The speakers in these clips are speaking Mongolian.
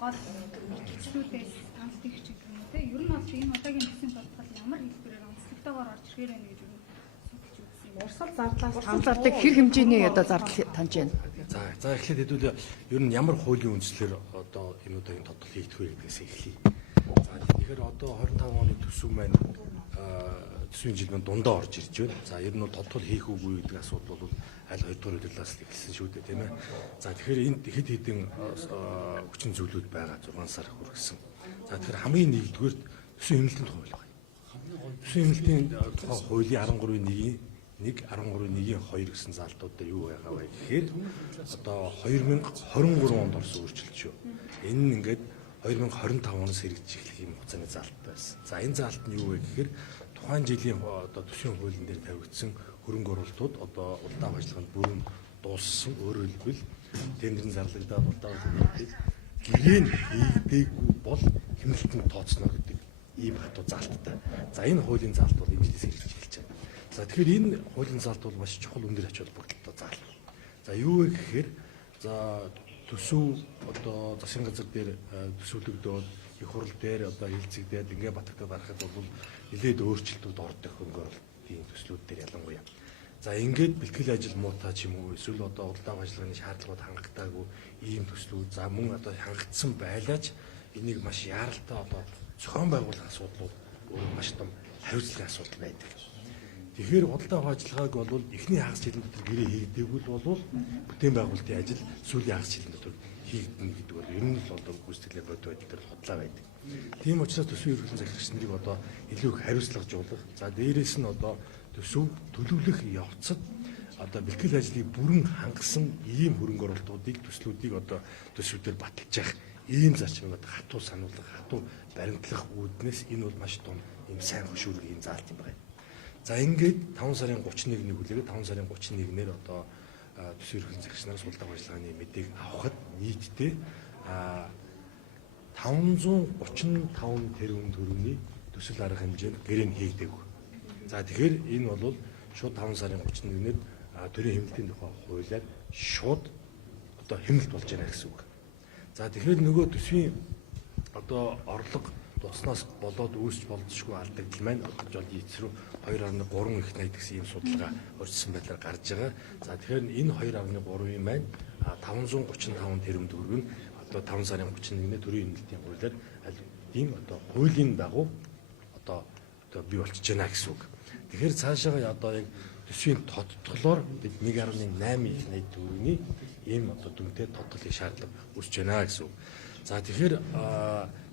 гол хэлцлүүдээс амтдагч гэх юм уу те. Ер нь бол энэ удаагийн төсвийн тодтол ямар хэлбэрээр онцлогтойгоор орж ирэх юм гэж судалж үзсэн. Урсгал зардлаас хамлардаг хэр хэмжээний одоо зардал таньж байна. За эхлээд хэдүүл ер нь ямар хуулийн үндслээр одоо энэ удаагийн тодтол хийгдэх вэ гэдгээс эхлэе. За тэгэхээр одоо 25 оны төсөв маань төсвийн жил маань дундаа орж ирж байна. За ер нь тодтол хийх үгүй гэдэг асуудал бол аль хоёрдугаар удирлаас л эхэлсэн шүү дээ, тийм ээ. За тэгэхээр энд хэд хэдэн хүчин зүйлүүд байгаа 6 сар хүргэсэн. За тэгэхээр хамгийн нэгдүгээр төсвийн хэмнэлтийн хууль байна. Төсвийн хэмнэлтийн тухай хуулийн 13.1 13.1-ийн 2 гэсэн залтууд дээр юу байгаа вэ гэхээр одоо 2023 онд орсон өөрчлөлт шүү. Энэ нь ингээд 2025 оноос хэрэгжиж эхлэх юм хугацааны залт байсан. За энэ залт нь юу вэ гэхээр тухайн жилийн одоо төсвийн хуулийн дээр тавигдсан хөрөнгө оруулалтууд одоо улдаан ажиллагаанд бүрэн дууссан. Өөрөөр хэлбэл тендерийн зарлагдаад улдаан ажиллагаанд гэрээ хийгдээгүй бол хэмнэлтэн тооцно гэдэг ийм хатуу залттай. За энэ хуулийн залт бол энэ жилээс хэрэгжиж эхэлж байна. За тэгэхээр энэ хуулийн залт бол маш чухал өндөр ач холбогдолтой залт. За юу вэ гэхээр за төсөв одоо засгийн газар дээр төсөөлөгдөөд их хурл дээр одоо хилцэгдээд ингээ батгахад гарахад бол нэлээд өөрчлөлтүүд ордог хөнгө оруулалтын төслүүд дээр ялангуяа. За ингээд бэлтгэл ажил муутай ч юм уу эсвэл одоо улдаан ажиллагааны шаардлагууд хангагдаагүй ийм төслүүд за мөн одоо хангагдсан байлаач энийг маш яаралтай одоо зохион байгуулах асуудлууд маш том хариуцлагын асуудал байдаг. Тэгэхээр худалдаа авах ажиллагааг бол эхний хагас жилийн дотор гэрээ хийгдээгүй бол бүтээн байгуулалтын ажил сүүлийн хагас жилийн дотор хийгдэнэ гэдэг бол ер нь л одоо гүйцэтгэлийн бодит байдал дээр худлаа байдаг. Тийм учраас төсвийн ерөнхий захирагч нарыг одоо илүү их хариуцлагажуулах, за дээрээс нь одоо төсөв төлөвлөх явцад одоо бэлтгэл ажлыг бүрэн хангасан ийм хөрөнгө оруулалтуудыг төслүүдийг одоо төсвүүдээр баталж явах ийм зарчмыг хатуу сануулгах, хатуу баримтлах үүднээс энэ бол маш том ийм сайн хөшүүрэг ийм заалт юм байна. За ингээд 5 сарын 31-ний хүлээгээд 5 сарын 31-ээр одоо төсвийн ерөнхий захирагч нараас улдаан ажиллагааны мэдээг авахад нийтдээ 535 тэрбум төгрөгийн төсөл арга хэмжээнд гэрээ хийгдээгүй. За тэгэхээр энэ бол шууд 5 сарын 31-нд төрийн хэмнэлтийн тухай хуулиар шууд одоо хэмнэлт болж байна гэсэн үг. За тэгэхээр нөгөө төсвийн одоо орлого дуснаас болоод үүсч болзошгүй алдагдал маань одоо жол ийцрүү 2.3 их найд гэсэн ийм судалгаа өрчсөн байдлаар гарч байгаа. За тэгэхээр энэ 2.3-ийн маань 535 тэрбум төгрөг нь одоо 5 сарын 31-нд төрийн хэмнэлтийн хуулиар ийм одоо хуулийн дагуу одоо бий болчихж байна гэсэн үг. Тэгэхээр цаашаа одоо яг төсвийн тодтголоор бид 1.8 их найд төгрөгийн ийм одоо дүнтэй тодтол хийх шаардлага үүсэж байна гэсэн үг. За тэгэхээр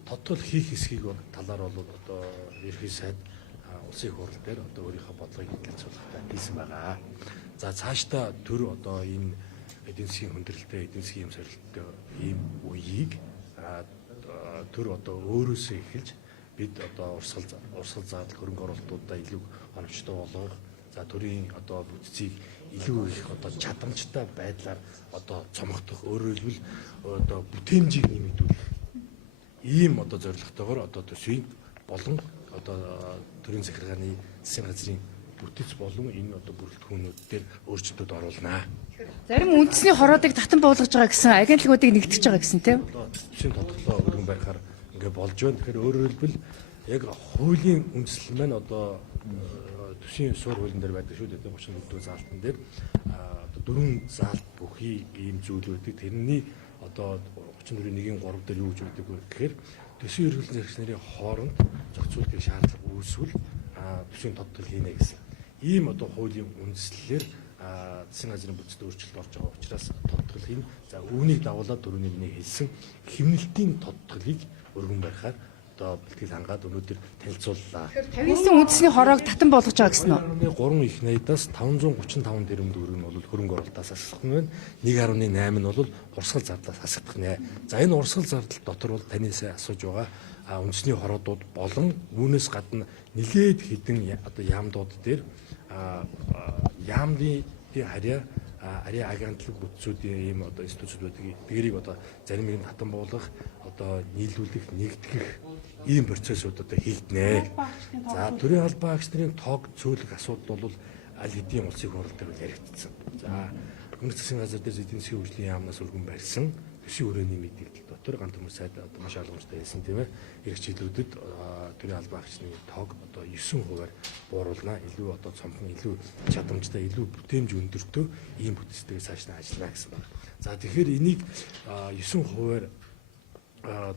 тодтол хийх хэсгийг талаар бол одоо ерхий сайд улсын их хурл дээр одоо өөрийнхөө бодлогыг хэлцүүлэхтэй хийсэн байгаа. За цаашдаа төр одоо энэ эдийн засгийн хүндрэлтэй, эдийн засгийн юм сорилттой ийм үеийг төр одоо өөрөөсөө эхэлж бид одоо урсгал зардал хөрөнгө оруулалтуудаа илүү оновчтой болгох, за төрийн одоо бүтцийг илүү их одоо чадамжтай байдлаар одоо цомгох, өөрөөр хэлбэл одоо бүтээмжийг нэмэгдүүлэх ийм одоо зорилготойгоор одоо төсвийн болон одоо төрийн захиргааны засгийн газрын бүтэц болон энэ одоо бүрэлдэхүүнүүд дээр өөрчлөлтүүд оруулнаа. Зарим үндэсний хороодыг татан буулгаж байгаа гэсэн агентлагуудыг нэгтгэж байгаа гэсэн тийм. Төсвийн тодтолоо өргөн барихаар ингээ болж байна. Тэгэхээр өөрөөр хэлбэл яг хуулийн үндэслэл маань одоо төсвийн суур хуулийн дээр байдаг шүү дээ. 34 заалтан дээр одоо 4 заалт бүхий ийм зүйлүүдийг тэрний одоо 34.1-ийн 3 дээр юу гэж үүдэг вэ гэхээр төсвийн ерөнхий захирагч нарын хооронд зохицуултын шаардлага үүсвэл төсвийн тодтол хийнэ гэсэн. Ийм одоо хуулийн үндэслэлээр засгийн газрын бүтцэд өөрчлөлт орж байгаа учраас тодтол хийн. За үүнийг дагуулад дөрөвний миний хэлсэн хэмнэлтийн тодтолыг өргөн барихаар одоо бэлтгэл хангаад өнөөдөр танилцууллаа. 59 үндэсний хороог татан болгож байгаа гэсэн үү? 3 их найдаас 535 тэрбум төгрөг нь бол хөрөнгө оруулалтаас асах нь байна. 1.8 нь бол урсгал зардлаас асах нэ. За энэ урсгал зардал дотор бол таны сая асууж байгаа үндэсний хороодууд болон үүнээс гадна нэлээд хэдэн одоо яамдууд дээр яамны харьяа ариа агентлаг бүтцүүдийн ийм одоо институцууд байдаг. Тэрийг одоо заримыг нь татан буулгах, одоо нийлүүлэх, нэгтгэх ийм процессууд одоо хийгднэ. За төрийн албан агч нарын тоог цөөлөх асуудал бол аль хэдийн улсын хурал дээр яригдсан. За өнгө засгийн газар дээр эдийн засгийн хөгжлийн яамнаас өргөн барьсан төсвийн хүрээний мэдээлэл дотор ганц хүмүүс сайд одоо маш ойлгомжтой хэлсэн тийм ээ. Ирэх жилүүдэд төрийн албан агчны тоог одоо 9%-аар бууруулна. Илүү одоо цомхон, илүү чадамжтай, илүү бүтээмж өндөртөө ийм бүтцтэйгээ цааш нь ажиллана гэсэн байна. За тэгэхээр энийг 9%-аар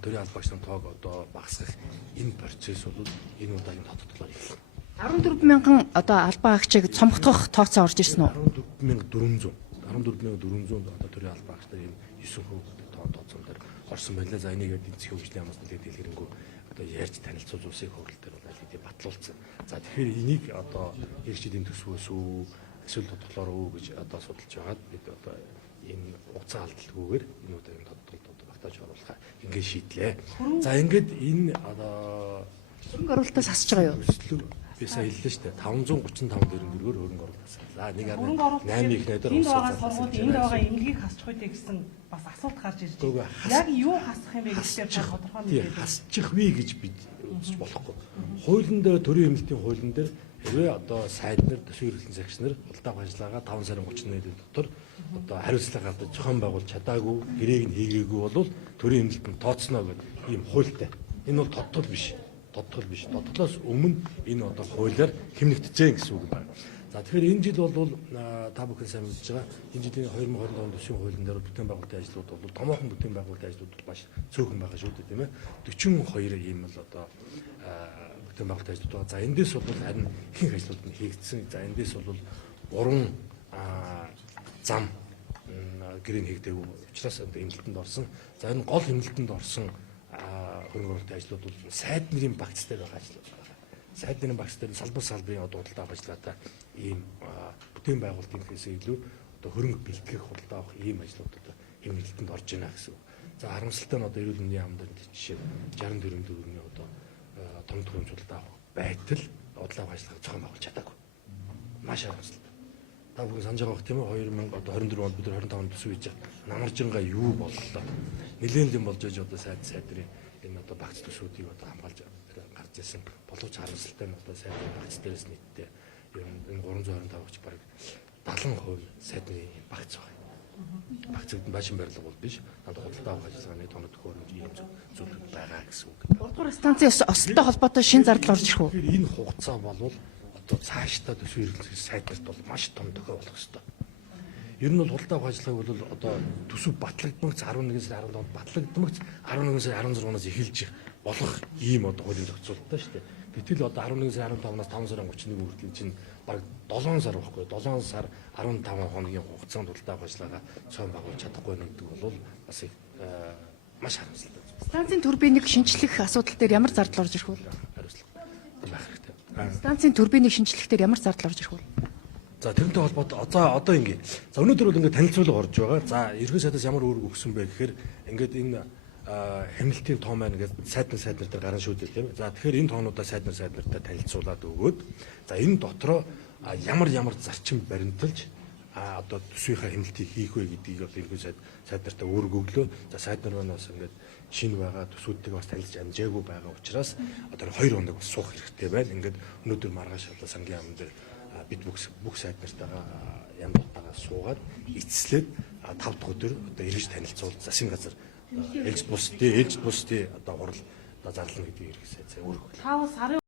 төрийн албан агчны тоог одоо багасгах энэ процесс бол энэ удаагийн тодтолоор эхэлнэ. 14,000 одоо албан агчийг цомгдох тооцоо орж ирсэн үү? 14,400 одоо төрийн албан агч нар энэ 9% тооцоон дээр орсон байлаа. За энийг эдийн засгийн хөгжлийн яамаас нэлээд дэлгэрэнгүй одоо ярьж танилцуулж улсын хурал дээр бол аль хэдийн батлуулсан. За тэгэхээр энийг одоо ирэх жилийн төсвөөс үү эсвэл тодтолоор үү гэж одоо судалж байгаад бид одоо энэ угцаа алдалгүйгээр энэ удаагийн тодтолд одоо багтааж оруулахаа ингээд шийдлээ. За ингээд энэ одоо хөрөнгө оруулалтаас асч байгаа юу? Би сая хэллээ шүү дээ. 535 дөрөнгөөр хөрөнгө оруулалт. За 1.8 их найдаар энд байгаа сургууль, энд байгаа эмнэлгийг хасчих үедээ гэсэн бас асуулт гарч ирж байна. Яг юу хасах юм бэ гэхээр тодорхой мэдээлэл хасчих вэ гэж бид үзэж болохгүй. Хуулийн дээр төрийн эмнэлтийн хуулийн дээр хэрвээ одоо сайд нар, төсвийн эрхлэн цагч нар улдаах ажиллагаа 5 сарын 30-ны дотор одоо хариуцлага гаргаж зохион байгуул чадаагүй, гэрээг нь хийгээгүй бол төрийн эмнэлтэнд тооцно гэдэг ийм хуультай. Энэ бол тодтол биш. Тодтолоос өмнө энэ одоо хуулиар хэмнэгдэжээ гэсэн үг байна. За тэгэхээр энэ жил бол та бүхэн сайн мэдж байгаа. Энэ жилийн 2025 оны төсвийн хуулийн дээр бүтээн байгуулалтын ажлууд бол томоохон бүтээн байгуулалтын ажлууд бол маш цөөхөн байгаа шүү дээ, тийм ээ. 42 ийм л одоо бүтээн байгуулалтын ажлууд байгаа. За эндээс бол харин ихэнх ажлууд нь хийгдсэн. За эндээс бол 3 зам гэрийн хийгдээгүй учраас эмнэлтэнд орсон. За энэ гол эмнэлтэнд орсон хөрөнгө оруулалтын ажлууд бол сайд нарын багц дээр байгаа ажлууд байна. Сайд нарын багц дээр салбар салбарын худалдаа авах ажиллагатай ийм бүтээн байгуулалтын хэсэг илүү одоо хөрөнгө бэлтгэх худалдаа авах ийм ажлууд одоо эмнэлтэнд орж байна гэсэн үг. За харамсалтай нь одоо эрүүл мэндийн яамд жишээ 64 төгрөгийн одоо том төхөөрөмж худалдаа авах байтал худалдаа авах ажиллагааг зохион байгуулж чадаагүй. Маш харамсалтай. Та бүхэн санаж байгаа тийм ээ 2024 онд бид 25 онд төсөв хийж намаржингаа юу боллоо. Нэлээд юм болж одоо сайд нарын энэ одоо багц төсвүүдийг одоо хамгаалж гарч ирсэн боловч харамсалтай нь одоо сайд багц дээрээс нийтдээ энэ 325-ч бараг 70% сайдны багц байгаа. Багцд башин барилга бол биш. Надад худалдаа авах ажиллагааны тоног төхөөрөмж ийм зүйлүүд байгаа гэсэн үг. 3 дугаар станцын осолтой холбоотой шинэ зардал орж ирэх үү? Энэ хугацаа бол одоо цаашдаа төсвийн эрхлэгч сайднарт бол маш том тохиол болох ёстой. Ер нь бол худалдаа авах ажиллагааг бол одоо төсөв батлагдмагц 11 сарын 15-нд батлагдмагц 11 сарын 16-наас эхэлж болох ийм одоо хуулийн зохицуулалтаа шүү дээ. Гэтэл одоо 11 сарын 15-наас 5 сарын 31 хүртэл чинь бараг 7 сар байхгүй 7 сар 15 хоногийн хугацаанд худалдаа авах ажиллагаа цоон байгуулж чадахгүй нэгдэг бол бас их маш харамсалтай. Станцын турбиныг шинчлэх асуудал дээр ямар зардал орж ирэх вэ? Хариуцлага байх хэрэгтэй. Станцын турбиныг шинчлэх дээр ямар зардал орж ирэх вэ? За тэрнтэй холбоотой одоо ингэ. За өнөөдөр бол ингээд танилцуулга орж байгаа. За ерхий сайдаас ямар үүрэг өгсөн бэ гэхээр ингээд энэ хэмнэлтийн тоо маань ингээд сайд нар дээр гарна шүү дээ тийм. За тэгэхээр энэ тоонуудаа сайд нартай танилцуулаад өгөөд за энэ дотроо ямар зарчим баримталж одоо төсвийнхаа хэмнэлтийг хийх вэ гэдгийг бол ерхий сайд нартай үүрэг өглөө. За сайд нар маань бас ингээд шинэ байгаа төсвүүдтэйг бас танилцж амжаагүй байгаа учраас одоо 2 хоног бас суух хэрэгтэй байна. Ингээд өнөөдөр маргааш одоо сангийн яамн дээр бид бүх сайд нартайгаа яамдтайгаа суугаад эцслээд 5 дахь өдөр одоо эргэж танилцуул засгийн газар ээлж бусдын одоо хурал зарлана гэдгийг эргэж сайд өөрөөр. 5 сарын